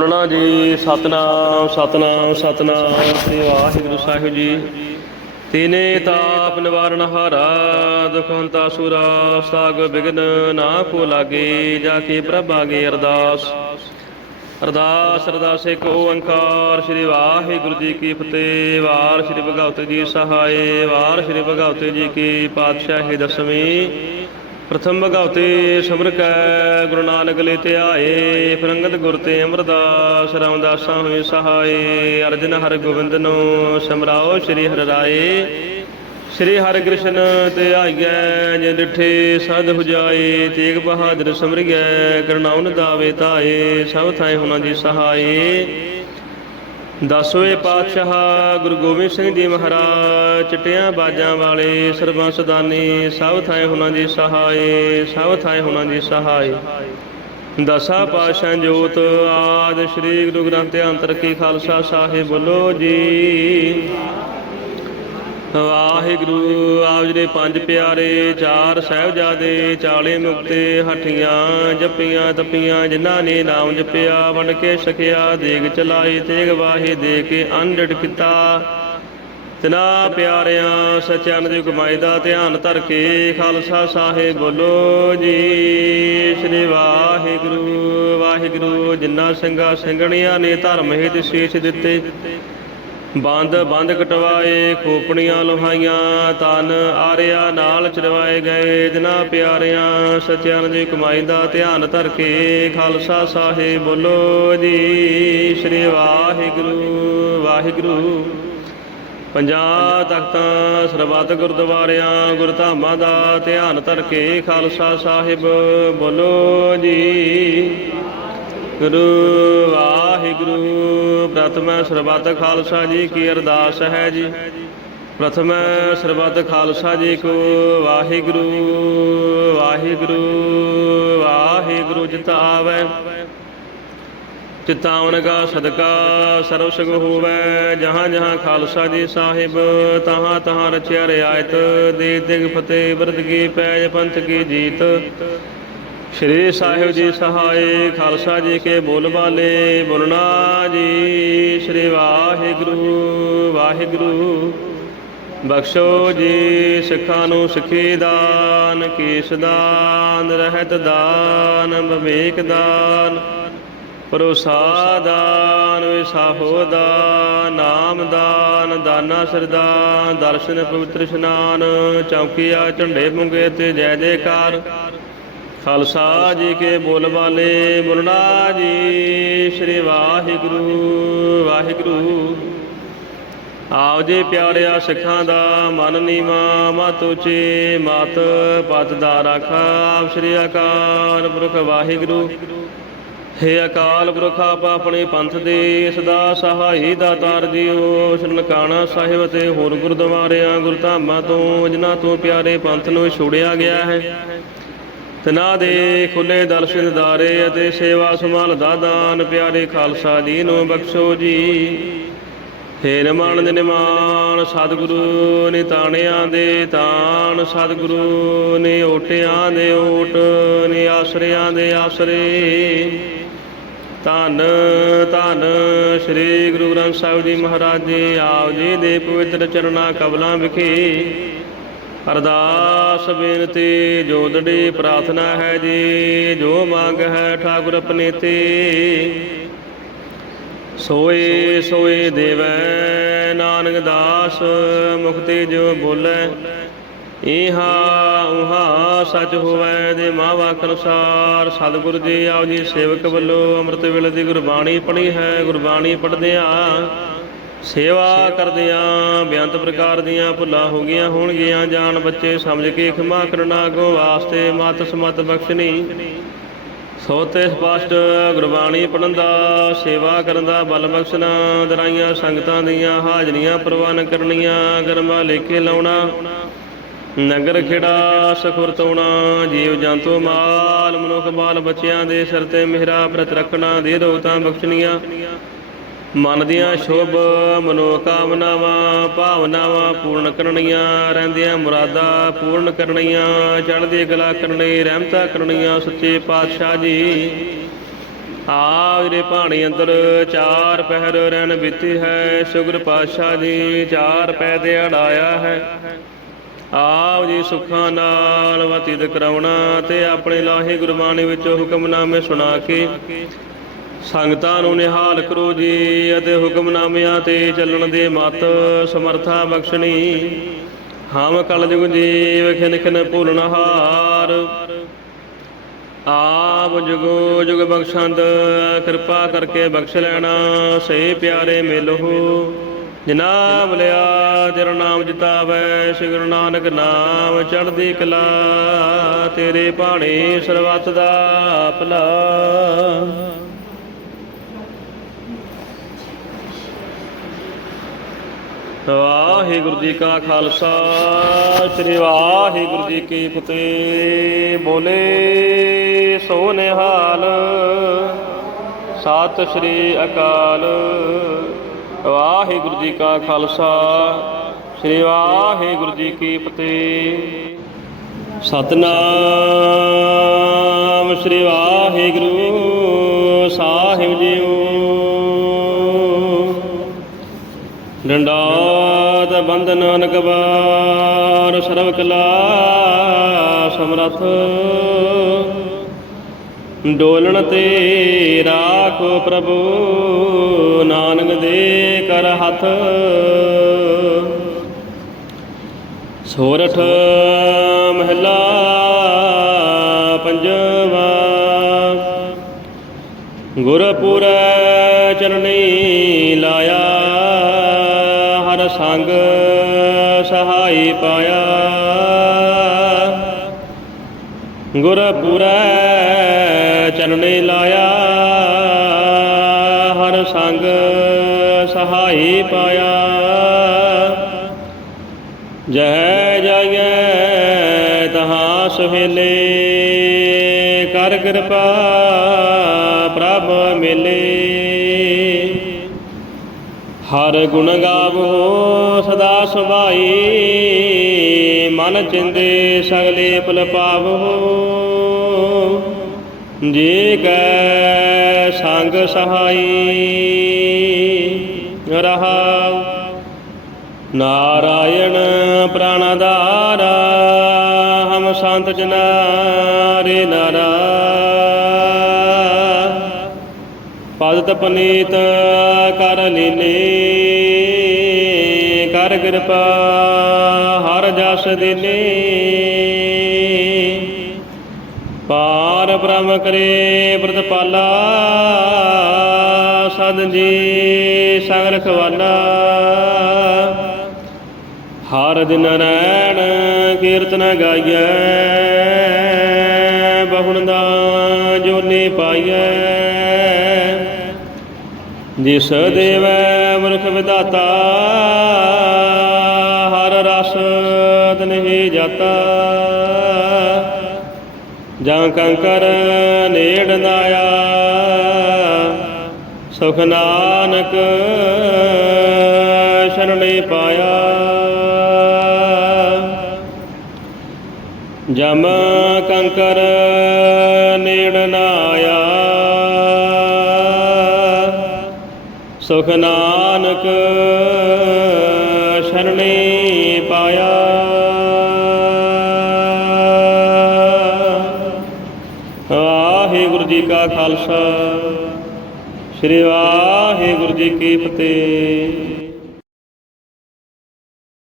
ਬੋਲਣਾ ਜੀ, ਸਤਨਾਮ ਸਤਨਾਮ ਸਤਨਾਮ, ਸ੍ਰੀ ਵਾਹਿਗੁਰੂ ਸਾਹਿਬ ਜੀ। ਤੀਨੇ ਤਾਪ ਨਿਵਾਰਨ ਹਾਰਾ, ਦੁਖੰਤਾ ਸੁਰਾ ਸਾਗ ਬਿਗਨ ਨਾ ਕੋ ਲਾਗੇ, ਜਾ ਕੇ ਪ੍ਰਭ ਆਗੇ ਅਰਦਾਸ। ਅਰਦਾਸ ਅਰਦਾਸ ਇੱਕ ਓੰਕਾਰ, ਸ੍ਰੀ ਵਾਹਿਗੁਰੂ ਜੀ ਕੀ ਫਤਿਹ। ਵਾਰ ਸ੍ਰੀ ਭਗਵਤ ਜੀ ਸਹਾਏ, ਵਾਰ ਸ੍ਰੀ ਭਗਵਤ ਜੀ ਕੀ ਪਾਤਸ਼ਾਹੀ ਦਸਵੀਂ। ਪ੍ਰਥਮ ਭਗਵਤੇ ਸਿਮਰ ਕੈ, ਗੁਰੂ ਨਾਨਕ ਲੇ ਆਏ। ਫਰੰਗਤ ਗੁਰ ਤੇ ਅਮਰਦਾਸ, ਰਾਮਦਾਸਾਂ ਹੋਏ ਸਹਾਏ। ਅਰਜਨ ਹਰਿ ਗੋਬਿੰਦ ਨੂੰ ਸਮਰਾਓ ਸ੍ਰੀ ਹਰਿ ਰਾਏ। ਸ੍ਰੀ ਹਰਿ ਕ੍ਰਿਸ਼ਨ ਤੇ ਆਈਐ ਜੇ ਡਿਠੇ ਸਦ ਹੁਜਾਏ ਤੇਗ ਬਹਾਦਰ ਸਮਰਿਐ ਕਰਨਾਉਨ ਦਾਵੇ ਤਾਏ ਸਭ ਥਾਏ ਹੋਣਾ ਜੀ ਸਹਾਏ। ਦਸਵੇਂ ਪਾਤਸ਼ਾਹ ਗੁਰੂ ਗੋਬਿੰਦ ਸਿੰਘ ਜੀ ਮਹਾਰਾਜ ਚਟਿਆਂ ਬਾਜਾਂ ਵਾਲੇ ਸਰਬੰਸ ਦਾਨੀ, ਸਭ ਥਾਏ ਹੋਣਾ ਜੀ ਸਹਾਏ ਸਭ ਥਾਏ ਹੋਣਾ ਜੀ ਸਹਾਏ ਦਸਾਂ ਪਾਤਸ਼ਾਹ ਜੋਤ, ਆਦ ਸ੍ਰੀ ਗੁਰੂ ਗ੍ਰੰਥ ਅੰਤਰ ਕੀ ਖਾਲਸਾ ਸਾਹਿਬ ਬੋਲੋ ਜੀ। ਵਾਹਿਗੁਰੂ, ਆਪ ਜੀ ਦੇ ਪੰਜ ਪਿਆਰੇ, ਚਾਰ ਸਹਿਬਜ਼ਾਦੇ, ਚਾਲੇ ਮੁਕਤੇ, ਹਠੀਆਂ ਜੱਪੀਆਂ ਤਪੀਆਂ, ਜਿਨ੍ਹਾਂ ਨੇ ਨਾਮ ਜਪਿਆ, ਵੰਡ ਕੇ ਸਖਿਆ, ਦੇਗ ਚਲਾਈ ਤੇਗ ਵਾਹੀ ਦੇ ਕੇ ਅੰਡੜ ਕੀਤਾ। ਤਿਨਾ ਪਿਆਰਿਆਂ ਸਚਨ ਦੀ ਕਮਾਈ ਦਾ ਧਿਆਨ ਧਰ ਕੇ ਖਾਲਸਾ ਸਾਹਿਬ ਬੋਲੋ ਜੀ। ਸ੍ਰੀ ਵਾਹਿਗੁਰੂ ਵਾਹਿਗੁਰੂ, ਜਿੰਨਾ ਸਿੰਘਾਂ ਸਿੰਘਣੀਆਂ ਨੇ ਧਰਮ ਹਿਤ ਸ਼ੀਸ਼ ਦਿੱਤੇ। ਬੰਦ ਬੰਦ ਕਟਵਾਏ, ਖੋਪਣੀਆਂ ਲੋਹਾਈਆਂ, ਤਨ ਆਰਿਆ ਨਾਲ ਚਰਵਾਏ ਗਏ। ਜਿਨ੍ਹਾਂ ਪਿਆਰਿਆਂ ਸਚਿਆਂ ਦੀ ਕਮਾਈ ਦਾ ਧਿਆਨ ਧਰ ਕੇ ਖਾਲਸਾ ਸਾਹਿਬ ਬੋਲੋ ਜੀ। ਸ੍ਰੀ ਵਾਹਿਗੁਰੂ ਵਾਹਿਗੁਰੂ। ਪੰਜਾਂ ਤਖਤਾਂ, ਸਰਬੱਤ ਗੁਰਦੁਆਰਿਆਂ ਗੁਰਧਾਮਾਂ ਦਾ ਧਿਆਨ ਧਰ ਕੇ ਖਾਲਸਾ ਸਾਹਿਬ ਬੋਲੋ ਜੀ। ਗੁਰੂ ਵਾਹਿਗੁਰੂ, ਪ੍ਰਥਮ ਸਰਬੱਤ ਖਾਲਸਾ ਜੀ ਕੀ ਅਰਦਾਸ ਹੈ ਜੀ। ਪ੍ਰਥਮ ਸਰਬੱਤ ਖਾਲਸਾ ਜੀ ਕੋ ਵਾਹਿਗੁਰੂ ਵਾਹਿਗੁਰੂ ਵਾਹਿਗੁਰੂ ਜਿਤ ਆਵੈ ਚਿਤਾਵਨ ਕਾ ਸਦਕਾ ਸਰਵ ਸੁਖ ਹੋਵੈ, ਜਹਾਂ ਜਹਾਂ ਖਾਲਸਾ ਜੀ ਸਾਹਿਬ, ਤਹਾਂ ਤਹਾਂ ਰਚਿਆ ਰਿਆਇਤ, ਦੇ ਦਿਗ ਫਤਿਹ ਵਰਦ ਕੀ ਪੈਜ ਪੰਥ ਕੀ ਜੀਤ। ਸ਼੍ਰੀ ਸਾਹਿਬ ਜੀ ਸਹਾਏ, ਖਾਲਸਾ ਜੀ ਕੇ ਬੋਲ ਬਾਲੇ ਬੋਲਣਾ ਜੀ, ਸ਼੍ਰੀ ਵਾਹਿਗੁਰੂ ਵਾਹਿਗੁਰੂ। ਬਖਸ਼ੋ ਜੀ ਸਿੱਖਾਂ ਨੂੰ ਸਿੱਖੀ ਦਾਨ, ਕੀਸ ਦਾਨ, ਰਹਿਤ ਦਾਨ, ਵਿਵੇਕ ਦਾਨ। ਭਰੋਸਾ ਦਾਨ ਵਿਸਾਹੋ ਦਾਨ ਨਾਮ ਦਾਨ ਦਾਨਾ ਸਰਦਾਨ ਦਰਸ਼ਨ ਪਵਿੱਤਰ ਇਸ਼ਨਾਨ, ਚੌਕੀਆ, ਝੰਡੇ ਪੁੰਗੇ ਤੇ ਜੈ ਜੈਕਾਰ। ਖਾਲਸਾ ਜੀ ਕੇ ਬੋਲ ਬਾਲੇ ਬੋਲਣਾ ਜੀ, ਸ੍ਰੀ ਵਾਹਿਗੁਰੂ ਵਾਹਿਗੁਰੂ। ਆਓ ਜੀ ਪਿਆਰਿਆ ਸਿੱਖਾਂ ਦਾ ਮਨ ਨੀਵਾ, ਮਤ ਉੱਚੀ, ਮਤ ਪਤ ਦਾ ਰਾਖਾ ਸ੍ਰੀ ਅਕਾਲ ਪੁਰਖ ਵਾਹਿਗੁਰੂ। ਹੇ ਅਕਾਲ ਪੁਰਖ ਆਪ ਆਪਣੇ ਪੰਥ ਦੇ ਸਦਾ ਸਹਾਈ ਦਾਤਾਰ ਜੀਓ ਨਨਕਾਣਾ ਸਾਹਿਬ ਤੇ ਹੋਰ ਗੁਰਦੁਆਰਿਆਂ ਗੁਰਧਾਮਾਂ ਤੋਂ, ਜਿਨ੍ਹਾਂ ਤੋਂ ਪਿਆਰੇ ਪੰਥ ਨੂੰ ਛੋੜਿਆ ਗਿਆ ਹੈ। ਤਨਾ ਦੇ ਖੁੱਲੇ ਦਰਸ਼ਨ ਦਾਰੇ ਅਤੇ ਸੇਵਾ ਸੰਭਾਲ ਦਾ ਦਾਨ, ਪਿਆਰੇ ਖਾਲਸਾ ਜੀ ਨੂੰ ਬਖਸ਼ੋ ਜੀ। ਹੇ ਨਿਮਾਨ ਦੇ ਨਿਮਾਨ ਸਤਿਗੁਰੂ ਨੇ ਤਾਣਿਆਂ ਦੇ ਤਾਣ, ਸਤਿਗੁਰੂ ਨੇ ਓਟਿਆਂ ਦੇ ਓਟ ਨੇ ਆਸਰਿਆਂ ਦੇ ਆਸਰੇ। ਧੰਨ ਧੰਨ ਸ੍ਰੀ ਗੁਰੂ ਗ੍ਰੰਥ ਸਾਹਿਬ ਜੀ ਮਹਾਰਾਜ ਜੀ, ਆਪ ਜੀ ਦੇ ਪਵਿੱਤਰ ਚਰਨਾਂ ਕਬਲਾਂ ਵਿਖੇ ਅਰਦਾਸ ਬੇਨਤੀ ਜੋਦੜੀ ਪ੍ਰਾਰਥਨਾ ਹੈ ਜੀ, ਜੋ ਮੰਗ ਹੈ ਠਾਕੁਰ ਆਪਣੇ ਤੇ। ਸੋਏ ਸੋਏ ਦੇਵੈ ਨਾਨਕ ਦਾਸ ਮੁਕਤੀ ਜੋ ਬੋਲੇ। ਇਹਾ ਉਹਾ ਸਚ ਹੋਵੈ ਦੇ ਮਾਵਾਕ ਅਨੁਸਾਰ ਸਤਿਗੁਰ ਜੀ ਆਪ ਜੀ ਸੇਵਕ ਵੱਲੋਂ ਅੰਮ੍ਰਿਤ ਵੇਲੇ ਦੀ ਗੁਰਬਾਣੀ ਪੜ੍ਹੀ ਹੈ, ਗੁਰਬਾਣੀ ਪੜ੍ਹਦਿਆਂ ਸੇਵਾ ਕਰਦਿਆਂ ਬੇਅੰਤ ਪ੍ਰਕਾਰ ਦੀਆਂ ਭੁੱਲਾਂ ਹੋ ਗਈਆਂ ਹੋਣਗੀਆਂ, ਜਾਣ ਬੱਚੇ ਸਮਝ ਕੇ ਖਿਮਾ ਕਰਨਾ ਕੋ ਵਾਸਤੇ ਮਤ ਸਮਤ ਬਖਸ਼ਣੀ। ਸੋਤੇ ਸਪਸ਼ਟ ਗੁਰਬਾਣੀ ਪੜਨ ਦਾ, ਸੇਵਾ ਕਰਨ ਦਾ ਬਲ ਬਖਸ਼ਣਾ, ਦਰਾਈਆਂ ਸੰਗਤਾਂ ਦੀਆਂ ਹਾਜ਼ਰੀਆਂ ਪ੍ਰਵਾਨ ਕਰਨੀਆਂ ਕਰਮਾ ਲੇਕੇ ਲਾਉਣਾ। ਨਗਰ ਖਿੜਾ ਸਖੁਰ ਤੋਣਾ ਜੀਵ ਜੰਤੂ ਮਾਲ, ਮਨੁੱਖ ਬਾਲ ਬੱਚਿਆਂ ਦੇ ਸਿਰ ਤੇ ਮਿਹਰਾ, ਪ੍ਰਤ ਰੱਖਣਾ, ਦੇ ਰੋਤਾਂ ਬਖਸ਼ਣੀਆਂ। ਮਨ ਦੀਆਂ ਸ਼ੁਭ ਮਨੋਕਾਮਨਾਵਾਂ, ਭਾਵਨਾਵਾਂ ਪੂਰਨ ਕਰਨੀਆਂ, ਰਹਿੰਦੀਆਂ ਮੁਰਾਦਾਂ ਪੂਰਨ ਕਰਨੀਆਂ, ਚੜ੍ਹਦੀ ਕਲਾ ਕਰਨੀ, ਰਹਿਮਤਾਂ ਕਰਨੀਆਂ, ਸੱਚੇ ਪਾਤਸ਼ਾਹ ਜੀ। ਆਪ ਦੇ ਪਾਣੀ ਅੰਦਰ ਚਾਰ ਪਹਿਰ ਰਹਿਣ ਬੀਤੀ ਹੈ ਸ਼ੁਗਰ ਪਾਤਸ਼ਾਹ ਜੀ, ਚਾਰ ਪੈ ਤੇ ਅੜਾਇਆ ਹੈ। ਆਪ ਜੀ ਸੁੱਖਾਂ ਨਾਲ ਵਤੀਤ ਕਰਾਉਣਾ ਤੇ ਆਪਣੇ ਲਾਹੇ ਗੁਰਬਾਣੀ ਵਿੱਚ ਹੁਕਮਨਾਮੇ ਸੁਣਾ ਕੇ ਸੰਗਤਾਂ ਨੂੰ ਨਿਹਾਲ ਕਰੋ ਜੀ ਅਤੇ ਹੁਕਮਨਾਮਿਆਂ ਤੇ ਚੱਲਣ ਦੇ ਮਤ ਸਮਰਥਾ ਬਖਸ਼ਣੀ। ਹਮ ਕਲਯੁਗ ਜੀਵ ਖਿਨ ਖਿਨ ਭੁਲਨਹਾਰ ਆਪ ਜੁਗੋ ਜੁਗ ਬਖਸ਼ੰਦ, ਕਿਰਪਾ ਕਰਕੇ ਬਖਸ਼ ਲੈਣਾ, ਸੇ ਪਿਆਰੇ ਮਿਲੋ ਜਨਾਮ ਲਿਆ, ਤੇਰਾ ਨਾਮ ਜਿਤਾਵੇ ਸ੍ਰੀ ਗੁਰੂ ਨਾਨਕ ਨਾਮ ਚੜ੍ਹਦੀ ਕਲਾ, ਤੇਰੇ ਭਾਣੇ ਸਰਬੱਤ ਦਾ ਭਲਾ। ਵਾਹਿਗੁਰੂ ਜੀ ਕਾ ਖਾਲਸਾ, ਸ੍ਰੀ ਵਾਹਿਗੁਰੂ ਜੀ ਕੀ ਫਤਿਹ। ਬੋਲੇ ਸੋ ਨਿਹਾਲ ਸਤਿ ਸ੍ਰੀ ਅਕਾਲ। ਵਾਹਿਗੁਰੂ ਜੀ ਕਾ ਖਾਲਸਾ, ਸ੍ਰੀ ਵਾਹਿਗੁਰੂ ਜੀ ਕੀ ਫਤਿਹ। ਸਤਨਾਮ ਸ੍ਰੀ ਵਾਹਿਗੁਰੂ ਸਾਹਿਬ ਜੀਓ। ਡੰਡਾਤ ਬੰਦ ਨਾਨਕ ਬਾਰ ਸਰਬ ਕਲਾ ਸਮਰਥ। ਡੋਲਣ ਤੇ ਰਾਖੋ ਪ੍ਰਭੂ, ਨਾਨਕ ਦੇ ਕਰ ਹੱਥ। ਸੋਰਠ ਮਹਿਲਾ ਪੰਜਵਾ, ਗੁਰਪੁਰ ਚਰਣੀ ਲਾਇਆ, ਹਰ ਸੰਗ ਸਹਾਈ ਪਾਇਆ। ਗੁਰਪੁਰ ਚਰਣੀ ਲਾਇਆ, ਹਰ ਸੰਗ ਸਹਾਈ ਪਾਇਆ। ਜਹ ਜਾਈਐ ਤਹਾਂ ਸੁਹੇਲੇ ਕਰ ਕਿਰਪਾ ਪ੍ਰਭ ਮਿਲੇ। ਹਰ ਗੁਣ ਗਾਵੋ, ਸਦਾ ਸੁਭਾਈ, ਮਨ ਚਿੰਦੇ ਸਗਲੇ ਪਲ ਪਾਵੋ। ਜੇ ਕੈ ਸੰਗ ਸਹਾਈ ਰਹਾਉ। ਨਾਰਾਇਣ ਪ੍ਰਾਣਦਾਰਾ ਹਮ ਸੰਤ ਜਨਾ ਰੇ ਨਾਰਾ। ਪਦ ਤਪਨੀਤ ਕਰ ਲੀਨੇ ਕਰ ਕਿਰਪਾ, ਹਰ ਜਸ ਦਿਨੇ ਪਾਰ ਬ੍ਰਹਮ ਕਰੇ ਪ੍ਰਤਪਾਲਾ ਸਦ ਜੀ ਸੰਗ ਰਖਵਾਲਾ ਹਰ ਦਿਨ ਰੈਣ ਕੀਰਤਨ ਗਾਈਐ, ਬਹੁਣ ਦਾ ਜੋਨੀ ਪਾਈਐ। ਜਿਸ ਦੇਵੈ ਮਨੁਖ ਵਿਦਾਤਾ ਹਰ ਰਸ ਤਨਹਿ ਜਾਤਾ। ਜਾਂ ਕੰਕਰ ਨੇੜ ਨਾਇਆ ਸੁਖ ਨਾਨਕ ਸ਼ਰਣੇ ਪਾਇਆ। ਜਮ ਕੰਕਰ ਨੇੜ ਨਾਇਆ ਸੁਖ ਨਾਨਕ ਸ਼ਰਣੇ ਖਾਲਸਾ। ਸ੍ਰੀ ਵਾਹਿਗੁਰੂ ਜੀ ਕੀ ਫਤਿਹ।